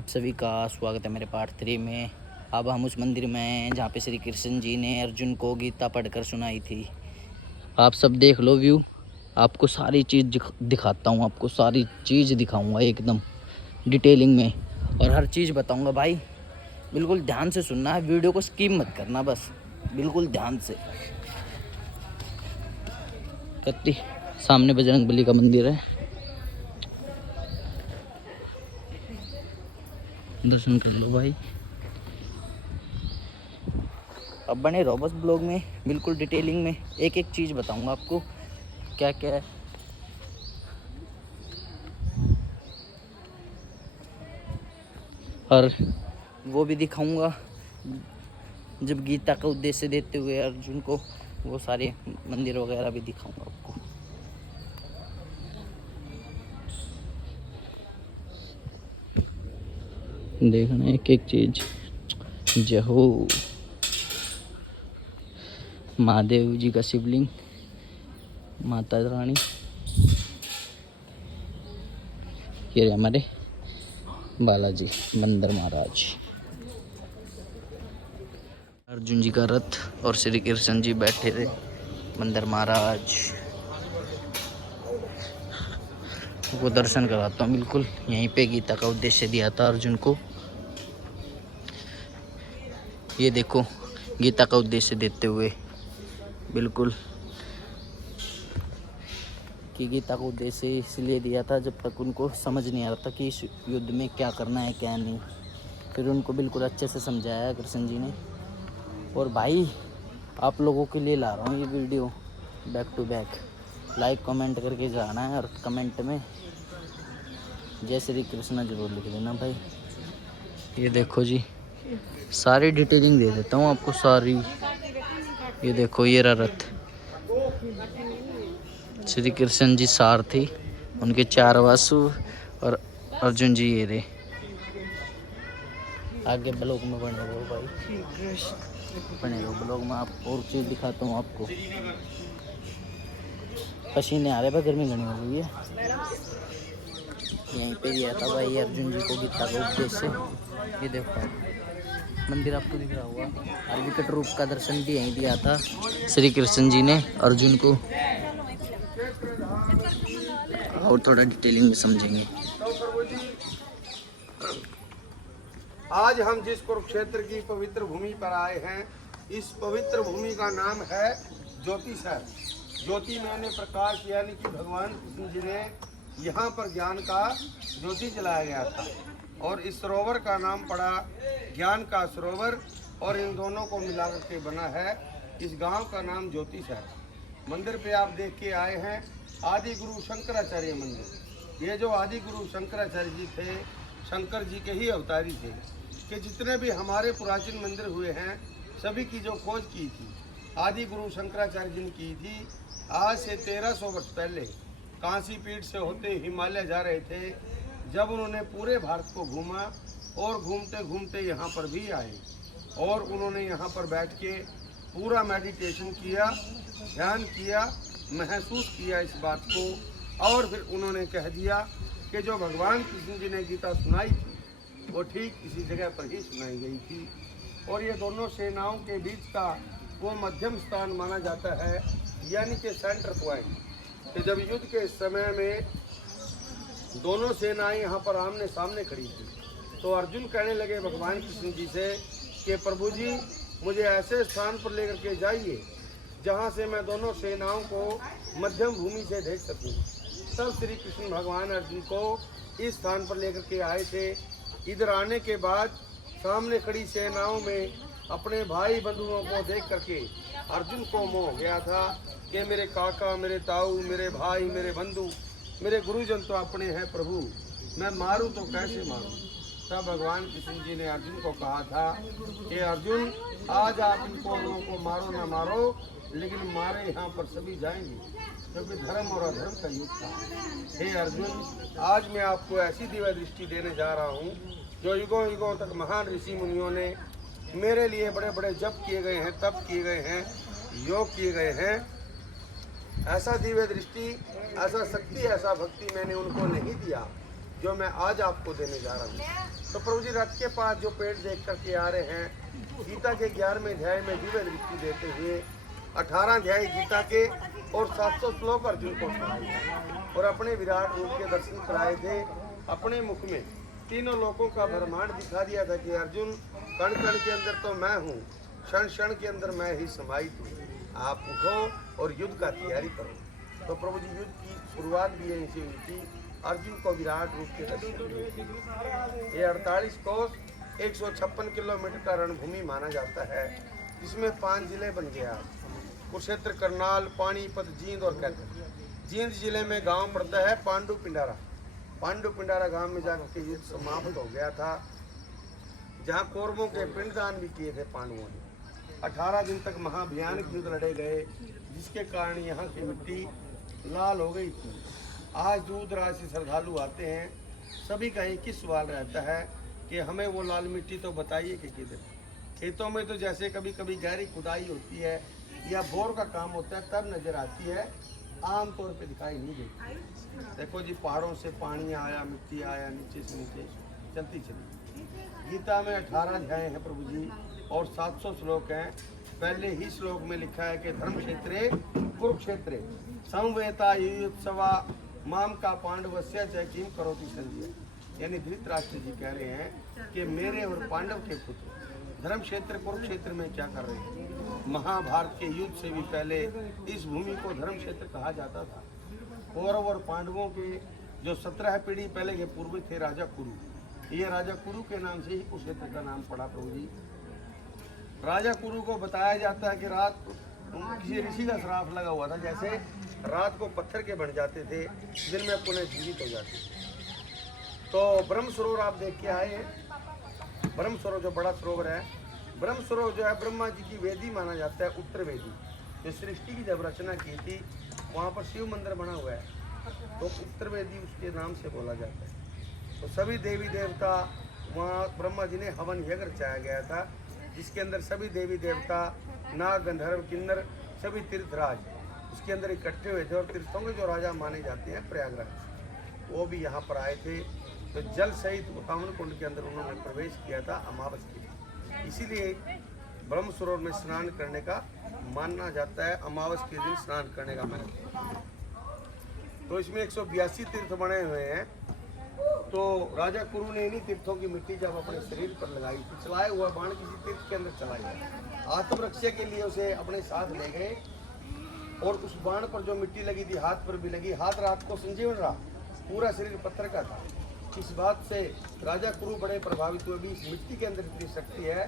आप सभी का स्वागत है मेरे पार्ट 3 में। अब हम उस मंदिर में हैं जहाँ पे श्री कृष्ण जी ने अर्जुन को गीता पढ़कर सुनाई थी। आप सब देख लो व्यू। आपको सारी चीज़ दिखाता हूँ, आपको सारी चीज़ दिखाऊंगा एकदम डिटेलिंग में, और हर चीज़ बताऊंगा भाई। बिल्कुल ध्यान से सुनना है, वीडियो को स्किप मत करना, बस बिल्कुल ध्यान से। कत्ती सामने बजरंगबली का मंदिर है, दर्शन कर लो भाई। अब बने रहो बस ब्लॉग में, बिल्कुल डिटेलिंग में एक एक चीज़ बताऊंगा आपको क्या क्या है। और वो भी दिखाऊंगा जब गीता का उद्देश्य देते हुए अर्जुन को, वो सारे मंदिर वगैरह भी दिखाऊंगा आपको। देखना एक एक चीज। जय हो। महादेव जी का शिवलिंग, माता रानी, ये हमारे बालाजी बंदर महाराज, अर्जुन जी का रथ और श्री कृष्ण जी बैठे थे बंदर महाराज। वो दर्शन कराता हूँ बिल्कुल। यहीं पे गीता का उद्देश्य दिया था अर्जुन को। ये देखो गीता का उद्देश्य देते हुए बिल्कुल, कि गीता का उद्देश्य इसलिए दिया था जब तक उनको समझ नहीं आ रहा था कि इस युद्ध में क्या करना है क्या नहीं। फिर उनको बिल्कुल अच्छे से समझाया कृष्ण जी ने। और भाई आप लोगों के लिए ला रहा हूँ ये video back to back. Like comment करके जाना है, और कमेंट में जय श्री कृष्ण जरूर लिख देना भाई। ये देखो जी, सारी डिटेलिंग दे देता हूँ आपको सारी। ये देखो ये रहा रथ, श्री कृष्ण जी सारथी, उनके 4 वासु, और अर्जुन जी ये रहे। आगे ब्लॉग में बने रहो भाई, बने रहो ब्लॉग में। आप और चीज़ दिखाता हूँ आपको। पसीने आ रहे भाई, गर्मी घनी हो गई है। यहीं पे दिया था भाई अर्जुन जी को गीता का उपदेश। ये देखो मंदिर आपको दिख रहा होगा। विकट रूप का दर्शन भी यहीं दिया था श्री कृष्ण जी ने अर्जुन को। और थोड़ा डिटेलिंग में समझेंगे। आज हम जिस कुरुक्षेत्र की पवित्र भूमि पर आए हैं, इस पवित्र भूमि का नाम है ज्योतिषर। ज्योति मैंने प्रकाश, यानी कि भगवान कृष्ण जी ने यहाँ पर ज्ञान का ज्योति जलाया गया था, और इस सरोवर का नाम पड़ा ज्ञान का सरोवर, और इन दोनों को मिलाकर के बना है इस गांव का नाम ज्योतिषर। मंदिर पे आप देख के आए हैं आदि गुरु शंकराचार्य मंदिर। ये जो आदि गुरु शंकराचार्य जी थे, शंकर जी के ही अवतारी थे, कि जितने भी हमारे प्राचीन मंदिर हुए हैं सभी की जो खोज की थी आदि गुरु शंकराचार्य जी ने की थी। आज से 1300 वर्ष पहले काशी पीठ से होते हिमालय जा रहे थे, जब उन्होंने पूरे भारत को घूमा, और घूमते घूमते यहाँ पर भी आए, और उन्होंने यहाँ पर बैठ के पूरा मेडिटेशन किया, ध्यान किया, महसूस किया इस बात को, और फिर उन्होंने कह दिया कि जो भगवान कृष्ण जी ने गीता सुनाई थी वो ठीक इसी जगह पर ही सुनाई गई थी। और ये दोनों सेनाओं के बीच का वो मध्यम स्थान माना जाता है, यानी कि सेंटर पॉइंट। कि जब युद्ध के समय में दोनों सेनाएं यहाँ पर आमने सामने खड़ी थी, तो अर्जुन कहने लगे भगवान कृष्ण जी से कि प्रभु जी मुझे ऐसे स्थान पर लेकर के जाइए जहाँ से मैं दोनों सेनाओं को मध्यम भूमि से देख सकूँ। तब श्री कृष्ण भगवान अर्जुन को इस स्थान पर लेकर के आए थे। इधर आने के बाद सामने खड़ी सेनाओं में अपने भाई बंधुओं को देख करके अर्जुन को मोह गया था कि मेरे काका, मेरे ताऊ, मेरे भाई, मेरे बंधु, मेरे गुरुजन तो अपने हैं प्रभु, मैं मारूं तो कैसे मारूं। तब भगवान कृष्ण जी ने अर्जुन को कहा था कि अर्जुन आज आप इन कौरवों को मारो ना मारो, लेकिन मारे यहाँ पर सभी जाएंगे, क्योंकि धर्म और अधर्म का युग था। हे अर्जुन, आज मैं आपको ऐसी दिव्य दृष्टि देने जा रहा हूँ जो युगों युगों तक महान ऋषि मुनियों ने मेरे लिए बड़े बड़े जप किए गए हैं, तप किए गए हैं, योग किए गए हैं। ऐसा दिव्य दृष्टि, ऐसा शक्ति, ऐसा भक्ति मैंने उनको नहीं दिया, जो मैं आज आपको देने जा रहा हूँ। तो प्रभु जी रथ के पास जो पेड़ देख करके आ रहे हैं, गीता के 11वें अध्याय में दिव्य दृष्टि देते हुए 18 अध्याय गीता के और 700 श्लोक अर्जुन को सुनाए और अपने विराट रूप के दर्शन कराए थे। अपने मुख में तीनों लोकों का ब्रह्मांड दिखा दिया था कि अर्जुन, कण कण के अंदर तो मैं हूँ, क्षण क्षण के अंदर मैं ही समाहित हूँ। आप उठो और युद्ध का तैयारी करो। तो प्रभु जी युद्ध की शुरुआत भी यहीं से हुई थी। अर्जुन को विराट रूप के दर्शन हुए। ये 48 कोस 156 किलोमीटर का रणभूमि माना जाता है, जिसमें 5 जिले बन गया, कुरुक्षेत्र, करनाल, पानीपत, जींद और कैथल। जींद जिले में गांव पड़ता है पांडु पिंडारा। पांडु पिंडारा गांव में जाकर के युद्ध समाप्त हो गया था, जहां कौरवों के पिंडदान भी किए थे पांडवों ने। 18 दिन तक महाभयानक युद्ध लड़े गए, जिसके कारण यहाँ की मिट्टी लाल हो गई थी। आज दूर दराज से श्रद्धालु आते हैं, सभी का एक ही सवाल रहता है कि हमें वो लाल मिट्टी तो बताइए कि किधर। खेतों में तो जैसे कभी कभी गहरी खुदाई होती है या बोर का काम होता है तब नजर आती है, आमतौर पे दिखाई नहीं देती। देखो जी, पहाड़ों से पानी आया, मिट्टी आया, नीचे से नीचे चलती चली। गीता में 18 अध्याय हैं प्रभु जी और 700 श्लोक हैं। पहले ही श्लोक में लिखा है कि धर्म क्षेत्रे कुरुक्षेत्रे संवेता युत्सवा माम का पांडवस्य च किम करोति संजय। यानी धृतराष्ट्र जी कह रहे हैं कि मेरे और पांडव के पुत्र धर्म क्षेत्र कुरुक्षेत्र में क्या कर रहे हैं। महाभारत के युद्ध से भी पहले इस भूमि को धर्म क्षेत्र कहा जाता था। कौरव और पांडवों के जो 17 पीढ़ी पहले के पूर्वज थे राजा कुरु, ये राजा कुरु के नाम से ही कुरुक्षेत्र का नाम पड़ा प्रभु जी। राजा कुरु को बताया जाता है कि रात किसी ऋषि का श्राप लगा हुआ था, जैसे रात को पत्थर के बन जाते थे, दिन में पुनः जीवित हो जाते। तो ब्रह्म सरोवर आप देख के आए हैं। ब्रह्म सरोवर जो बड़ा सरोवर है, ब्रह्म सरोवर जो है ब्रह्मा जी की वेदी माना जाता है, उत्तर वेदी। जो सृष्टि की जब रचना की थी वहाँ पर शिव मंदिर बना हुआ है, तो उत्तर वेदी उसके नाम से बोला जाता है। तो सभी देवी देवता वहाँ ब्रह्मा जी ने हवन यज्ञ रचाया गया था, जिसके अंदर सभी देवी देवता, नाग, गंधर्व, किन्नर, सभी तीर्थराज उसके अंदर इकट्ठे हुए थे। और तीर्थों के जो राजा माने जाते हैं प्रयागराज, वो भी यहाँ पर आए थे। तो जल सहित पावन कुंड के अंदर उन्होंने प्रवेश किया था अमावस के दिन। इसीलिए ब्रह्म सरोवर में स्नान करने का मानना जाता है, अमावस के दिन स्नान करने का महत्व। तो इसमें 182 तीर्थ बने हुए हैं। तो राजा कुरु ने इन्हीं तीर्थों की मिट्टी जब अपने शरीर पर लगाई तो चलाया हुआ बाण किसी तीर्थ के अंदर चला गया। आत्मरक्षा के लिए उसे अपने साथ ले गए और उस बाण पर जो मिट्टी लगी थी हाथ पर भी लगी। हाथ रात को संजीवन रहा, पूरा शरीर पत्थर का था। इस बात से राजा कुरु बड़े प्रभावित हुए, भी इस मिट्टी के अंदर इतनी शक्ति है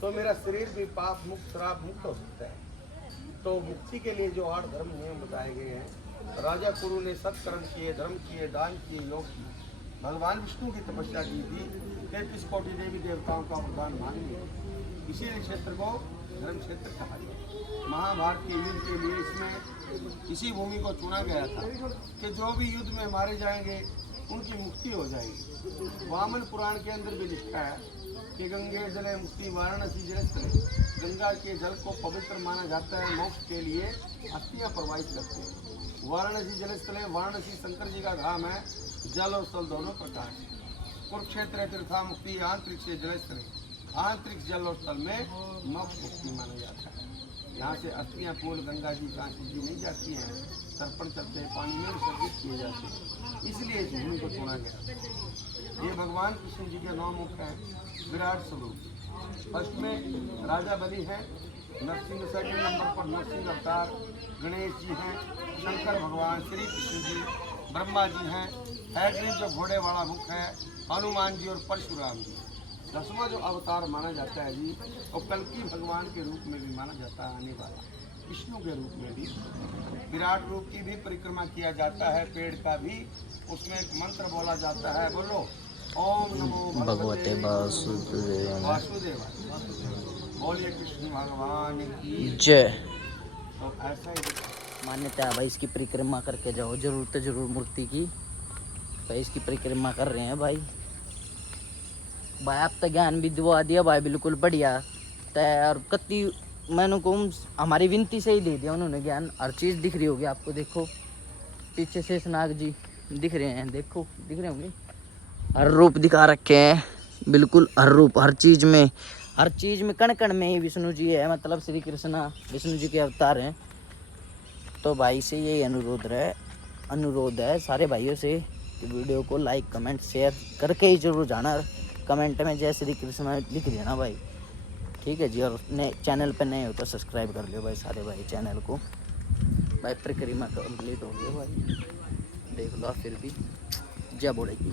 तो मेरा शरीर भी पाप मुक्त, श्राप मुक्त हो सकता है। तो मुक्ति के लिए जो 8 धर्म नियम बताए गए हैं, राजा कुरु ने सत्कर्म किए, धर्म किए, दान किए, योग किए, भगवान विष्णु की तपस्या की थी, 33 कोटि देवी देवताओं का वरदान मांग लिया। इसीलिए क्षेत्र को धर्म क्षेत्र कहा गया। महाभारत के युद्ध के लिए इसमें इसी भूमि को चुना गया था कि जो भी युद्ध में मारे जाएंगे उनकी मुक्ति हो जाएगी। वामन पुराण के अंदर भी लिखा है कि गंगे जले मुक्ति वाराणसी जलस्थले। गंगा के जल को पवित्र माना जाता है, मोक्ष के लिए अस्थियां प्रवाहित करते हैं। वाराणसी जलस्थले, वाराणसी शंकर जी का धाम है, जल और स्थल दोनों प्रकार है। कुरुक्षेत्र तीर्था मुक्ति आंतरिक से जलस्थले, आंतरिक जल और स्थल में मोक्ष मुक्ति माना जाता है। यहाँ से अस्थियां फूल गंगा जी, कांची जी नहीं जाती हैं, तर्पण करते हैं, पानी में विसर्जित किए जाते हैं। इसलिए इस भूमि को चुना गया। ये भगवान कृष्ण जी के 9 मुख हैं, विराट स्वरूप। फर्स्ट में राजा बलि है, नरसिंह सेकंड नंबर पर नरसिंह अवतार, गणेश जी हैं, शंकर भगवान, श्री कृष्ण जी, ब्रह्मा जी हैं, हैग्रीव जो घोड़े वाला मुख है, हनुमान जी और परशुराम जी। 10वां जो अवतार माना जाता है जी, और कल्कि भगवान के रूप में भी माना जाता है, आने वाला विष्णु के रूप में भी। विराट रूप की भी परिक्रमा किया जाता है, पेड़ का भी, उसमें एक मंत्र बोला जाता है, बोलो ओम नमो भगवते वासुदेवाय, बोलिए कृष्ण भगवान की जय। तो ऐसा ही मान्यता है भाई, इसकी परिक्रमा करके जाओ, जरूर तो जरूर मूर्ति की। भाई इसकी परिक्रमा कर रहे हैं भाई। भाई आप तो ज्ञान भी दुआ दिया भाई, बिल्कुल बढ़िया तैयार कत्ती। मैंने को हमारी विनती से ही दे दिया उन्होंने ज्ञान। हर चीज़ दिख रही होगी आपको, देखो पीछे शेषनाग जी दिख रहे हैं, देखो दिख रहे होंगे, हर रूप दिखा रखे हैं, बिल्कुल हर रूप, हर चीज में कण कण में ही विष्णु जी है। मतलब श्री कृष्णा विष्णु जी के अवतार हैं। तो भाई से यही अनुरोध है सारे भाइयों से कि वीडियो को लाइक कमेंट शेयर करके ही जरूर जाना। कमेंट में जय श्री कृष्णा लिख देना भाई, ठीक है जी। और नए चैनल पे नए हो तो सब्सक्राइब कर लियो भाई सारे भाई चैनल को। भाई परिक्रमा कंप्लीट हो गया भाई, देख लो फिर भी जय बोलेगी।